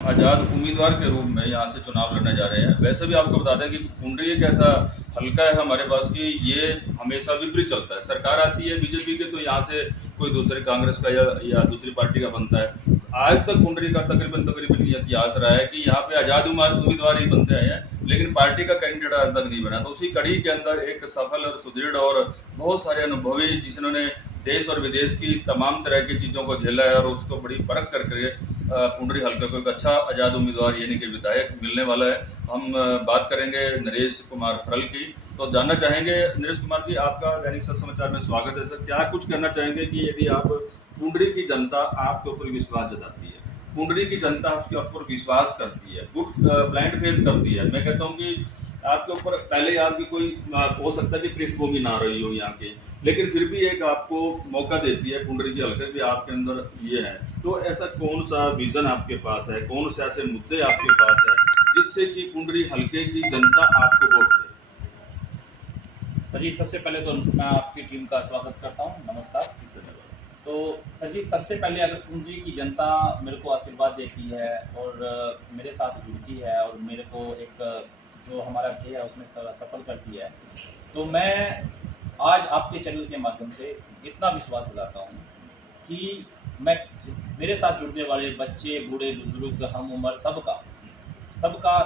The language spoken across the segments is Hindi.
आज़ाद उम्मीदवार के रूप में यहाँ से चुनाव लड़ने जा रहे हैं। वैसे भी आपको बता दें कि कुंडली एक ऐसा हल्का है हमारे पास कि ये हमेशा विपरीत चलता है। सरकार आती है बीजेपी की तो यहाँ से कोई दूसरे कांग्रेस का या दूसरी पार्टी का बनता है। आज तक कुंडली का तकरीबन तकरीबन ये इतिहास रहा है कि यहाँ पे आज़ाद उम्मीदवार ही बनते आए हैं, लेकिन पार्टी का कैंडिडेट आज तक नहीं बना। तो उसी कड़ी के अंदर एक सफल और सुदृढ़ और बहुत सारे अनुभवी जिन्होंने देश और विदेश की तमाम तरह की चीज़ों को झेला है और उसको बड़ी परख करके पुंडरी हल्के को एक अच्छा आज़ाद उम्मीदवार यानी कि विधायक मिलने वाला है। हम बात करेंगे नरेश कुमार फरल की। तो जानना चाहेंगे नरेश कुमार जी, आपका दैनिक सच समाचार में स्वागत है सर। क्या कुछ कहना चाहेंगे कि यदि आप पुंडरी की जनता आपके ऊपर विश्वास जताती है, पुंडरी की जनता आपके ऊपर विश्वास करती है, गुड ब्लाइंड फेथ करती है, मैं कहता हूँ कि आपके ऊपर पहले आपकी कोई हो सकता है कि पृष्ठभूमि ना रही हो यहाँ की, लेकिन फिर भी एक आपको मौका देती है पुंडरी की हल्के भी आपके अंदर ये है। तो ऐसा कौन सा विजन आपके पास है, कौन से ऐसे मुद्दे आपके पास है जिससे कि पुंडरी हल्के की जनता आपको वोट दे? सर जी, सबसे पहले तो मैं आपकी टीम का स्वागत करता हूँ। नमस्कार। तो सर जी, सबसे पहले अगर कुंडली की जनता मेरे को आशीर्वाद देती है और मेरे साथ जुड़ती है और मेरे को एक जो हमारा ध्येय है उसमें सफल करती है, तो मैं आज आपके चैनल के माध्यम से इतना विश्वास दिलाता हूँ कि मैं मेरे साथ जुड़ने वाले बच्चे, बूढ़े, बुजुर्ग, हम उम्र सबका सबका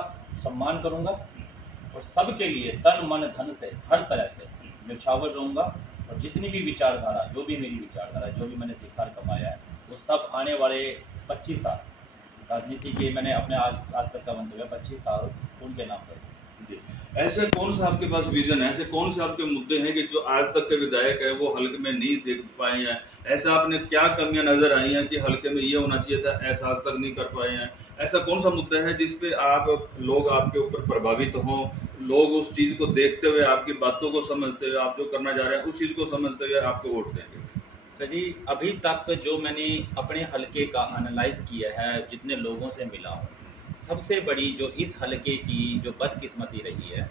सम्मान करूँगा और सबके लिए तन मन धन से हर तरह से न्यौछावर रहूँगा। और जितनी भी विचारधारा, जो भी मेरी विचारधारा, जो भी मैंने सीखा और कमाया है, वो सब आने वाले 25 साल राजनीति के मैंने अपने आज आज तक का मंतव्य 25 साल उनके नाम पर। जी। ऐसे कौन सा आपके पास विजन है, ऐसे कौन से आपके मुद्दे हैं कि जो आज तक के विधायक है वो हल्के में नहीं देख पाए हैं? ऐसा आपने क्या कमियां नजर आई हैं कि हल्के में ये होना चाहिए था, ऐसा आज तक नहीं कर पाए हैं? ऐसा कौन सा मुद्दा है जिस पे आप लोग आपके ऊपर प्रभावित हों, लोग उस चीज को देखते हुए, आपकी बातों को समझते हुए, आप जो करना जा रहे हैं उस चीज को समझते हुए आपको वोट देंगे? तो जी, अभी तक जो मैंने अपने हलके का एनालाइज किया है, जितने लोगों से मिला हूँ, सबसे बड़ी जो इस हलके की जो बदकिस्मती रही है,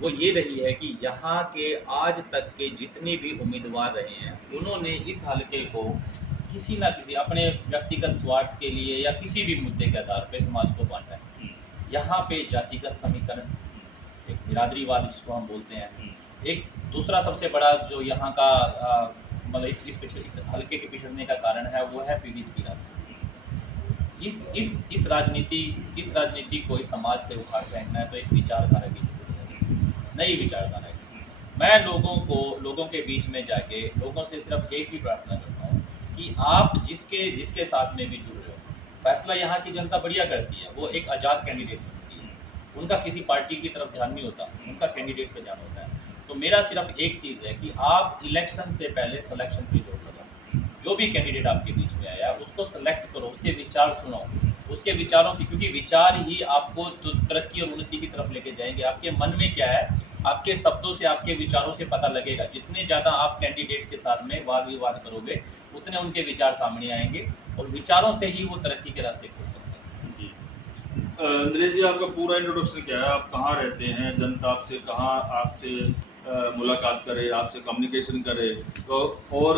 वो ये रही है कि यहाँ के आज तक के जितने भी उम्मीदवार रहे हैं, उन्होंने इस हलके को किसी ना किसी अपने व्यक्तिगत स्वार्थ के लिए या किसी भी मुद्दे के आधार पे समाज को बांटा है। यहाँ पे जातिगत समीकरण, एक बिरादरीवाद जिसको हम बोलते हैं, एक दूसरा सबसे बड़ा जो यहाँ का मतलब इस हल्के के पिछड़ने का कारण है, वो है पीड़ित की राजनीति। इस राजनीति को इस समाज से उखाड़ फेंकना है तो एक विचारधारा की जरूरत है, नई विचारधारा की। मैं लोगों के बीच में जाके लोगों से सिर्फ एक ही प्रार्थना करता हूँ कि आप जिसके जिसके साथ में भी जुड़ रहे हो, फैसला यहाँ की जनता बढ़िया करती है। वो एक आज़ाद कैंडिडेट चुनती है, उनका किसी पार्टी की तरफ ध्यान नहीं होता, उनका कैंडिडेट पे ध्यान होता है। तो मेरा सिर्फ एक चीज़ है कि आप इलेक्शन से पहले सिलेक्शन पे जोर लगाओ। जो भी कैंडिडेट आपके बीच में आया उसको सेलेक्ट करो, उसके विचार सुनो, उसके विचारों की, क्योंकि विचार ही आपको तरक्की और उन्नति की तरफ लेके जाएंगे। आपके मन में क्या है, आपके शब्दों से, आपके विचारों से पता लगेगा। जितने ज़्यादा आप कैंडिडेट के साथ में वाद विवाद करोगे, उतने उनके विचार सामने आएंगे और विचारों से ही वो तरक्की के रास्ते खोल सकते हैं। जी। नरेश जी, आपका पूरा इंट्रोडक्शन क्या है, आप कहाँ रहते हैं, जनता आपसे कहाँ आपसे मुलाकात करे, आपसे कम्युनिकेशन करे? तो और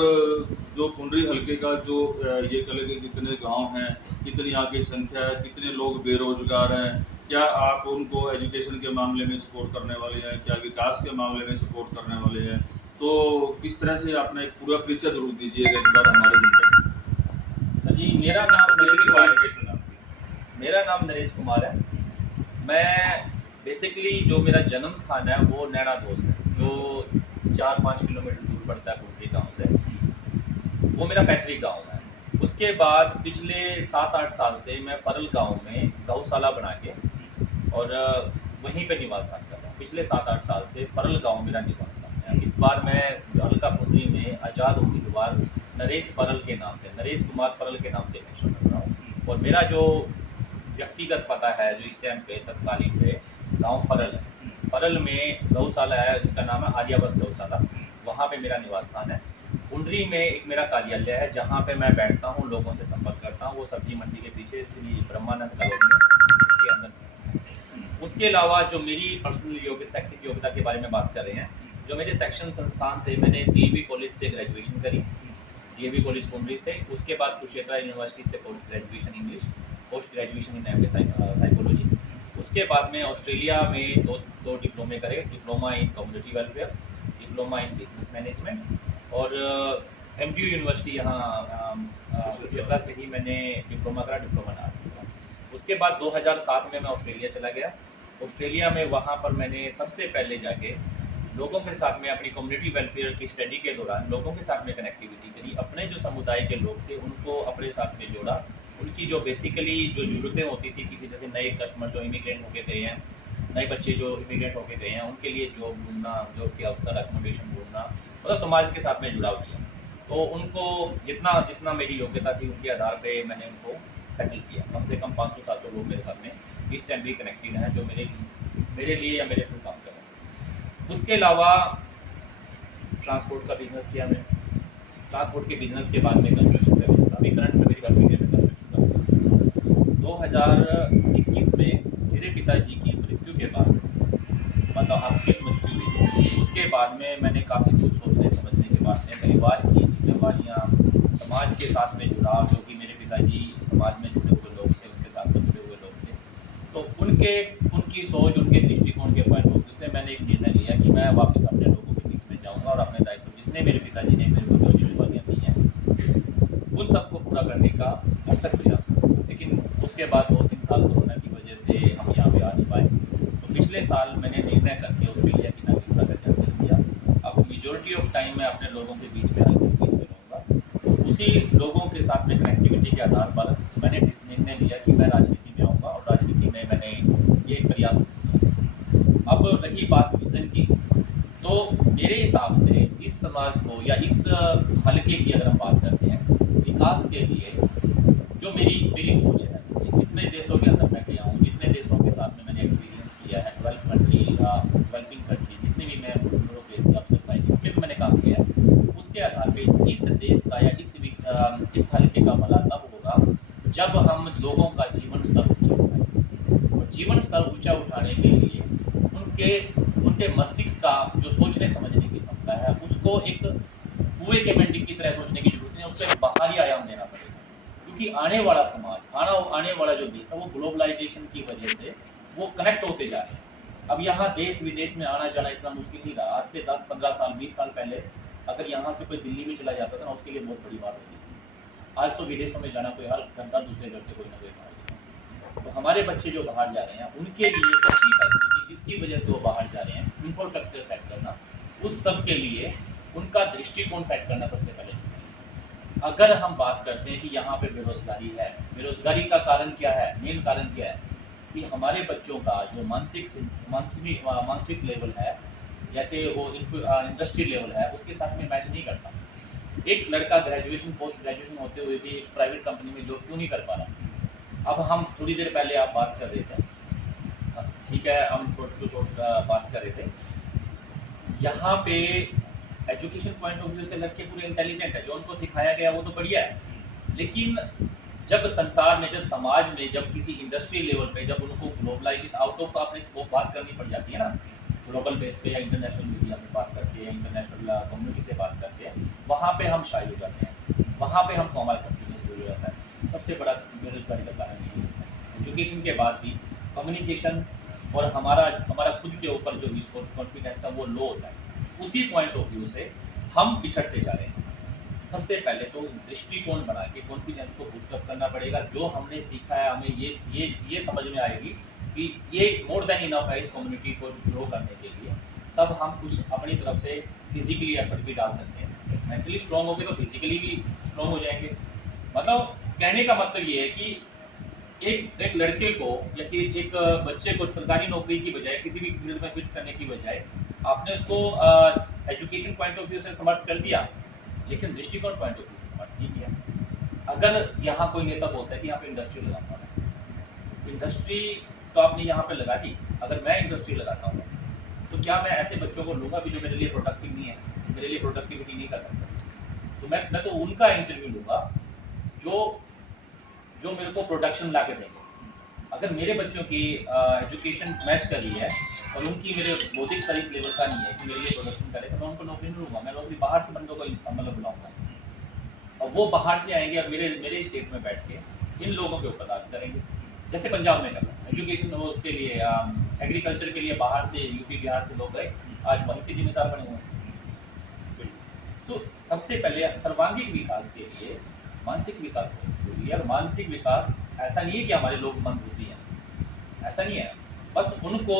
जो पुंडरी हल्के का जो ये कह लें कि कितने गांव हैं, कितनी यहाँ की संख्या है, कितने लोग बेरोजगार हैं, क्या आप उनको एजुकेशन के मामले में सपोर्ट करने वाले हैं, क्या विकास के मामले में सपोर्ट करने वाले हैं? तो किस तरह से अपना एक पूरा परिचय जरूर दीजिएगा एक बार हमारे जनता सर जी, मेरा नाम नरेश कुमार है। मैं बेसिकली जो मेरा जन्म स्थान है वो नैना दोस्त है, जो 4-5 किलोमीटर दूर पड़ता है कुंडली गांव से। वो मेरा पैतृक गांव है। उसके बाद पिछले 7-8 साल से मैं फरल गांव में गौशाला बना के और वहीं पे निवास स्थान कर रहा हूँ। पिछले 7-8 साल से फरल गांव मेरा निवास स्थान है। इस बार मैं हल्का पुंडरी में आज़ाद उम्मीदवार नरेश फरल के नाम से, नरेश कुमार फरल के नाम से इलेक्शन लड़ रहा हूँ। और मेरा जो व्यक्तिगत पता है, जो इस टाइम पे तत्कालीन पे गांव फरल है, फरल में गौशाला है, इसका नाम है आर्यावर्त गौशाला। वहाँ पे मेरा निवास स्थान है। कुंडली में एक मेरा कार्यालय है जहाँ पे मैं बैठता हूँ, लोगों से संपर्क करता हूँ। वो सब्जी मंडी के पीछे श्री ब्रह्मानंद कॉलोनी है, उसके अंदर। उसके अलावा जो मेरी पर्सनल योग्यता, शैक्षिक योग्यता के बारे में बात कर रहे हैं, जो मेरे सेक्शन संस्थान थे, मैंने डीएवी कॉलेज से ग्रेजुएशन करी, डीएवी कॉलेज कुंडली से। उसके बाद कुरुक्षेत्र यूनिवर्सिटी से post graduation English, post graduation in MA psychology. उसके बाद में ऑस्ट्रेलिया में दो डिप्लोमे करे, diploma in community welfare, diploma in business management, और एमटीयू यूनिवर्सिटी यहाँ कुरुक्षेत्र से ही मैंने डिप्लोमा करा, डिप्लोमा ना किया। उसके बाद 2007 में मैं ऑस्ट्रेलिया चला गया। ऑस्ट्रेलिया में वहाँ पर मैंने सबसे पहले जाके लोगों के साथ में अपनी कम्युनिटी वेलफेयर की स्टडी के दौरान लोगों के साथ में कनेक्टिविटी करी, अपने जो समुदाय के लोग थे उनको अपने साथ में जोड़ा, उनकी जो बेसिकली जो ज़रूरतें होती थी, किसी जैसे नए कस्टमर जो इमिग्रेंट होके गए हैं, नए बच्चे जो इमिग्रेंट होके गए हैं, उनके लिए जॉब ढूंढना, जॉब के अवसर, अकोमोडेशन ढूंढना, मतलब समाज के साथ में जुड़ाव किया। तो उनको जितना जितना मेरी योग्यता थी उनके आधार पे मैंने उनको सेटल किया। कम से कम 500-700 लोग मेरे साथ में इस टाइम भी कनेक्टेड हैं जो मेरे लिए या मेरे थ्रू काम कर रहे हैं। उसके अलावा ट्रांसपोर्ट का बिज़नेस किया मैंने। ट्रांसपोर्ट के बिज़नेस के बाद में कंस्ट्रक्शन का बिज़नेस, अभी करंट में मेरी ऑस्ट्रेलिया में कंस्ट्रक्शन का बिज़नेस। 2021 में मेरे पिताजी की मृत्यु के बाद, मतलब आकस्मिक मृत्यु हुई, उसके बाद में मैंने काफ़ी कुछ सोचने समझने के बाद में परिवार की जिम्मेवारियाँ, समाज के साथ में जुड़ाव, जो कि मेरे पिताजी समाज में जुड़े हुए लोग थे, उनके साथ में जुड़े हुए लोग थे, तो उनकी सोच, उनके दृष्टिकोण के पॉइंट ऑफ व्यू से मैंने एक निर्णय लिया कि मैं वापस अपने लोगों के बीच में जाऊँगा और अपने दायित्व जितने मेरे पिताजी ने मेरे को जो जिम्मेवारियाँ दी हैं उन सबको पूरा करने का भरसक प्रयास करूँगा। लेकिन उसके बाद 2-3 साल कोरोना की वजह से हम यहाँ पे आ नहीं पाए। तो पिछले साल मैंने निर्णय करके ऑस्ट्रेलिया की नागरिकता का चयन किया। अब मेजॉरिटी ऑफ टाइम मैं अपने लोगों के बीच में रहूँगा। उसी लोगों के साथ में कनेक्टिविटी के आधार पर मैंने निर्णय लिया कि मैं राजनीति में आऊँगा, और राजनीति में मैंने ये प्रयास किया। अब रही बात विज़न की, तो मेरे हिसाब से इस समाज को या इस हल्के की अगर हम बात करते हैं, विकास के लिए जो मेरी सोच है, जितने देशों के अंदर मैं गया हूँ, जितने देशों के साथ में मैंने एक्सपीरियंस किया है, डेवलपिंग कंट्री, जितने भी मैं यूरोप एशिया सोसाइटी इसमें भी मैंने काम किया है, उसके आधार पे इस देश का या इस हल्के का भला तब होगा जब हम लोगों का जीवन स्तर ऊँचा उठाएं। और जीवन स्तर ऊँचा उठाने के लिए उनके मस्तिष्क का जो सोचने समझने की क्षमता है, उसको एक कुएं के मेंढक की तरह सोचने की जरूरत है, उसको एक बाहरी आयाम देना पड़ेगा। क्योंकि आने वाला समाज, आने वाला जो देश है, वो ग्लोबलाइजेशन की वजह से वो कनेक्ट होते जा रहे हैं। अब यहाँ देश विदेश में आना जाना इतना मुश्किल नहीं रहा। आज से 10-15 साल, 20 साल पहले अगर यहाँ से कोई दिल्ली में चला जाता था ना, उसके लिए बहुत बड़ी बात होती थी। आज तो विदेशों में जाना कोई हर घंटा दूसरे घर से कोई ना कोई बाहर जाए। तो हमारे बच्चे जो बाहर जा रहे हैं, उनके लिए अच्छी फैसिलिटी जिसकी वजह से वो बाहर जा रहे हैं, इंफ्रास्ट्रक्चर सेट करना, उस सब के लिए उनका दृष्टिकोण सेट करना सबसे पहले। अगर हम बात करते हैं कि यहाँ पे बेरोजगारी है, बेरोजगारी का कारण क्या है, मेन कारण क्या है कि हमारे बच्चों का जो मानसिक लेवल है, जैसे वो इंडस्ट्री लेवल है, उसके साथ में मैच नहीं करता। एक लड़का ग्रेजुएशन, पोस्ट ग्रेजुएशन होते हुए भी एक प्राइवेट कंपनी में जॉब क्यों नहीं कर पा रहा। अब हम थोड़ी देर पहले आप बात कर रहे थे, ठीक है, हम शॉर्ट टू शॉर्ट बात कर रहे थे, यहाँ पे एजुकेशन पॉइंट ऑफ व्यू से लड़के पूरे इंटेलिजेंट है, जो उनको सिखाया गया वो तो बढ़िया है। लेकिन जब संसार में, जब समाज में, जब किसी इंडस्ट्री लेवल पे, जब उनको ग्लोबलाइजेशन आउट ऑफ अपने स्कोप बात करनी पड़ जाती है ना, ग्लोबल बेस पे या इंटरनेशनल मीडिया में बात करके या इंटरनेशनल कम्युनिटी से बात करके, वहाँ पे हम शाई हो जाते हैं, वहाँ पे हम कॉमन कॉन्फिडेंस हो जाता है। सबसे बड़ा बेरोजगारी का कारण ये है। एजुकेशन के बाद भी कम्युनिकेशन और हमारा खुद के ऊपर जो कॉन्फिडेंस है वो लो होता है। उसी पॉइंट ऑफ व्यू से हम पिछड़ते जा रहे हैं। सबसे पहले तो दृष्टिकोण बना के कॉन्फिडेंस को बूस्टअप करना पड़ेगा। जो हमने सीखा है, हमें ये समझ में आएगी कि ये मोर देन इनफ है इस कम्युनिटी को ग्रो करने के लिए, तब हम कुछ अपनी तरफ से फिजिकली एफर्ट भी डाल सकते हैं। मेंटली स्ट्रॉन्ग होंगे तो फिजिकली भी स्ट्रॉन्ग हो जाएंगे। मतलब कहने का मतलब ये है कि एक लड़के को या कि एक बच्चे को सरकारी नौकरी की बजाय किसी भी फील्ड में फिट करने की बजाय आपने उसको एजुकेशन पॉइंट ऑफ व्यू से समर्थ कर दिया, लेकिन दृष्टिकोण पॉइंट ऑफ व्यू से समर्थ नहीं किया। अगर यहाँ कोई नेता बोलता है कि यहाँ पे इंडस्ट्री लगाना है, इंडस्ट्री तो आपने यहाँ पे लगा दी, अगर मैं इंडस्ट्री लगाता हूँ तो क्या मैं ऐसे बच्चों को लूँगा भी जो मेरे लिए प्रोडक्टिव नहीं है, मेरे लिए प्रोडक्टिविटी नहीं कर सकता। तो मैं तो उनका इंटरव्यू लूँगा जो मेरे को प्रोडक्शन ला के देंगे। अगर मेरे बच्चों की एजुकेशन मैच कर रही है और उनकी मेरे बौद्धिक स्तर इस लेवल का नहीं है कि मेरे लिए प्रोडक्शन करे, तो मैं उनको नौकरी नहीं लूँगा। मैं नौकरी बाहर से बंदों को मतलब बुलाऊँगा, और वो बाहर से आएंगे और मेरे स्टेट में बैठ के इन लोगों के ऊपर राज करेंगे। जैसे पंजाब में चल रहा है एजुकेशन, वो उसके लिए एग्रीकल्चर के लिए बाहर से यूपी बिहार से लोग गए, आज वहीं के जिम्मेदार बने हुए हैं। तो सबसे पहले सर्वांगीण विकास के लिए मानसिक विकास बहुत जरूरी है। और मानसिक विकास ऐसा नहीं है कि हमारे लोग मंदबुद्धि हैं, ऐसा नहीं है। बस उनको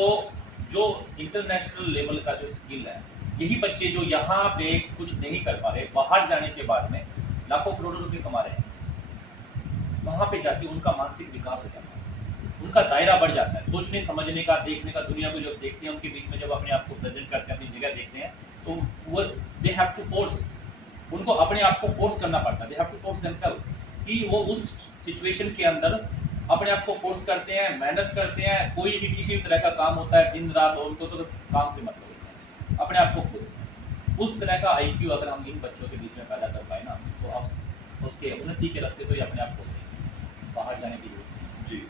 जो इंटरनेशनल लेवल का जो स्किल है, यही बच्चे जो यहाँ पे कुछ नहीं कर पा रहे, बाहर जाने के बाद में लाखों करोड़ों रुपए कमा रहे हैं, वहाँ पे जाके उनका मानसिक विकास हो जाता है, उनका दायरा बढ़ जाता है, सोचने समझने का, देखने का। दुनिया को जब देखते हैं, उनके बीच में जब अपने आप को प्रेजेंट करते हैं, अपनी जगह देखते हैं, तो वो दे हैव टू फोर्स, उनको अपने आप को फोर्स करना पड़ता है। They have to force themselves कि वो उस सिचुएशन के अंदर अपने आप को फोर्स करते हैं, मेहनत करते हैं। कोई भी किसी भी तरह का काम होता है, दिन रात, और उनको तो बस काम से मतलब होता है, अपने आप को खुद उस तरह का आईक्यू अगर हम इन बच्चों के बीच में पैदा कर पाए ना, तो आप उसके उन्नति के रास्ते तो ये अपने आप खोलते हैं बाहर जाने के लिए। जी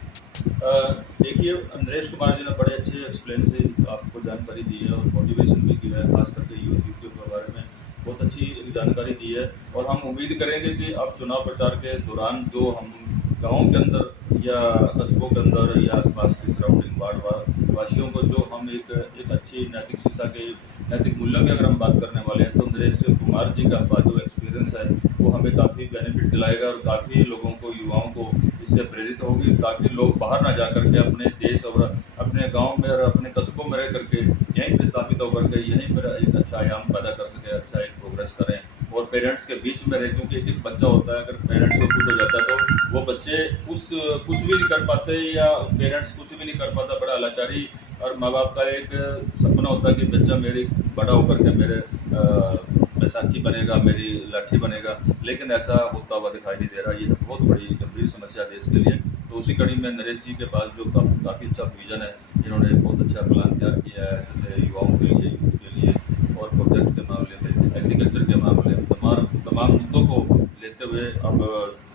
देखिए, नरेश कुमार जी ने बड़े अच्छे एक्सप्लेन से आपको जानकारी दी है और मोटिवेशन भी किया है, खास करके यूथ के बारे में बहुत अच्छी जानकारी दी है। और हम उम्मीद करेंगे कि अब चुनाव प्रचार के दौरान जो हम गाँव के अंदर या कस्बों के अंदर या आसपास के सराउंडिंग वार्ड वासियों को जो हम एक अच्छी नैतिक शिक्षा के नैतिक मूल्यों की अगर हम बात करने वाले हैं, तो नरेश कुमार जी का जो एक्सपीरियंस है वो हमें काफ़ी बेनिफिट दिलाएगा और काफ़ी लोगों को, युवाओं को इससे प्रेरित होगी, ताकि लोग बाहर ना जा करके अपने देश और अपने गांव में और अपने कस्बों में रह करके यहीं पर स्थापित होकर के यहीं पर एक अच्छा आयाम पैदा कर सके, अच्छा एक प्रोग्रेस करें और पेरेंट्स के बीच में रहे। क्योंकि एक बच्चा होता है, अगर पेरेंट्स से कुछ हो जाता है तो वो बच्चे कुछ भी नहीं कर पाते या पेरेंट्स कुछ भी नहीं कर पाता, बड़ा लाचारी। और माँ बाप का एक सपना होता है कि बच्चा मेरी बड़ा होकर के मेरे बैसाखी बनेगा, मेरी लाठी बनेगा, लेकिन ऐसा होता हुआ दिखाई नहीं दे रहा। ये बहुत बड़ी गंभीर समस्या देश के लिए। तो उसी कड़ी में नरेश जी के पास जो काफ़ी अच्छा विजन है, इन्होंने बहुत अच्छा प्लान तैयार किया है ऐसे युवाओं के लिए, यूथ के लिए, और प्रोजेक्ट के मामले में, एग्रीकल्चर के मामले में तमाम मुद्दों को लेते हुए अब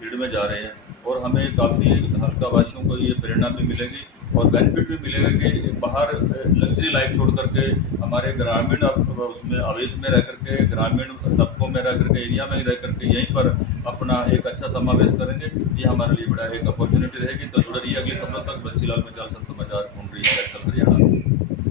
फील्ड में जा रहे हैं। और हमें काफ़ी हल्का वासियों को ये प्रेरणा भी मिलेगी और बेनिफिट भी मिलेगा कि बाहर लग्जरी लाइफ छोड़ करके हमारे ग्रामीण उसमें आवेश में रह करके, ग्रामीण तबकों में रह करके, एरिया में रह करके यहीं पर अपना एक अच्छा समावेश करेंगे। ये हमारे लिए बड़ा एक अपॉर्चुनिटी रहेगी। तो जुड़े रहिए अगली खबरों तक। बंसीलाल मचाल, समाचार, ढूंढ रही है हरियाणा।